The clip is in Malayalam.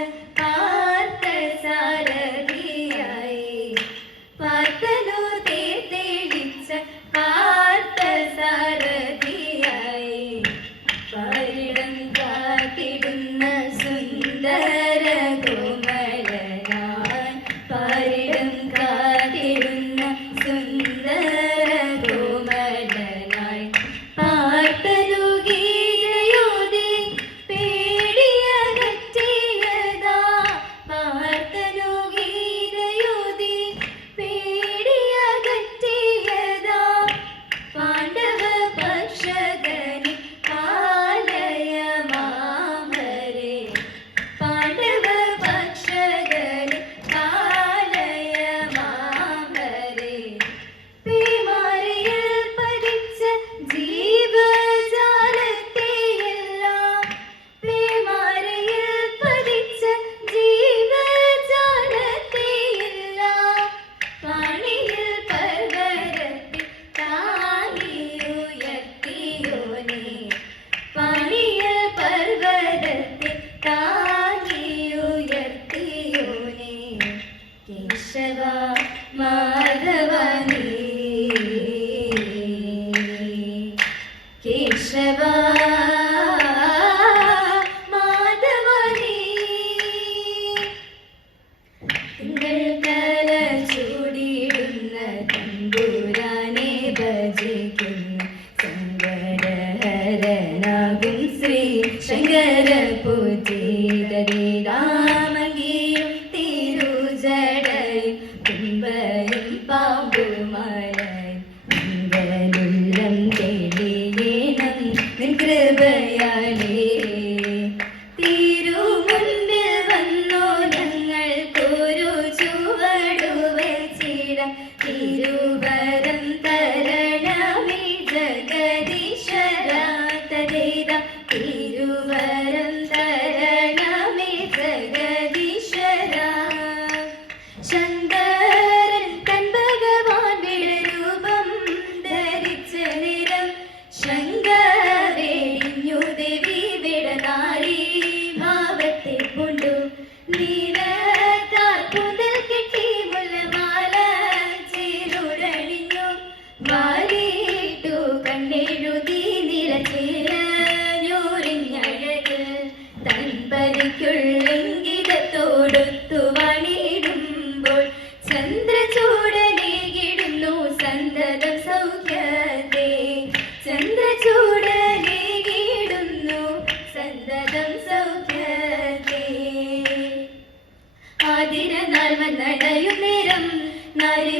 Bye. നിങ്ങൾ കല ചൂടിയിടുന്ന തമ്പുരാനെ ഭജിക്കുന്ന സങ്കടഹരനാകും ശ്രീ ശങ്കര പൂജിതരിരാമകിയും തിരുജടയും തുമ്പയും പാമ്പുമലയും നിങ്ങളുള്ളം തേടിയേണം നിൻ കൃപയാലേ ചന്ദ്രവതിക്കുള്ളെങ്കിലത്തോടൊത്തു വണിയിടുമ്പോൾ ചന്ദ്രചൂടലേകിടുന്നു സന്തത സൗഖ്യത്തെ. ചന്ദ്രചൂടലേകിടുന്നു സന്തതം സൗഖ്യത്തെ. ആതിരനാൾ നടയും നേരം നാരി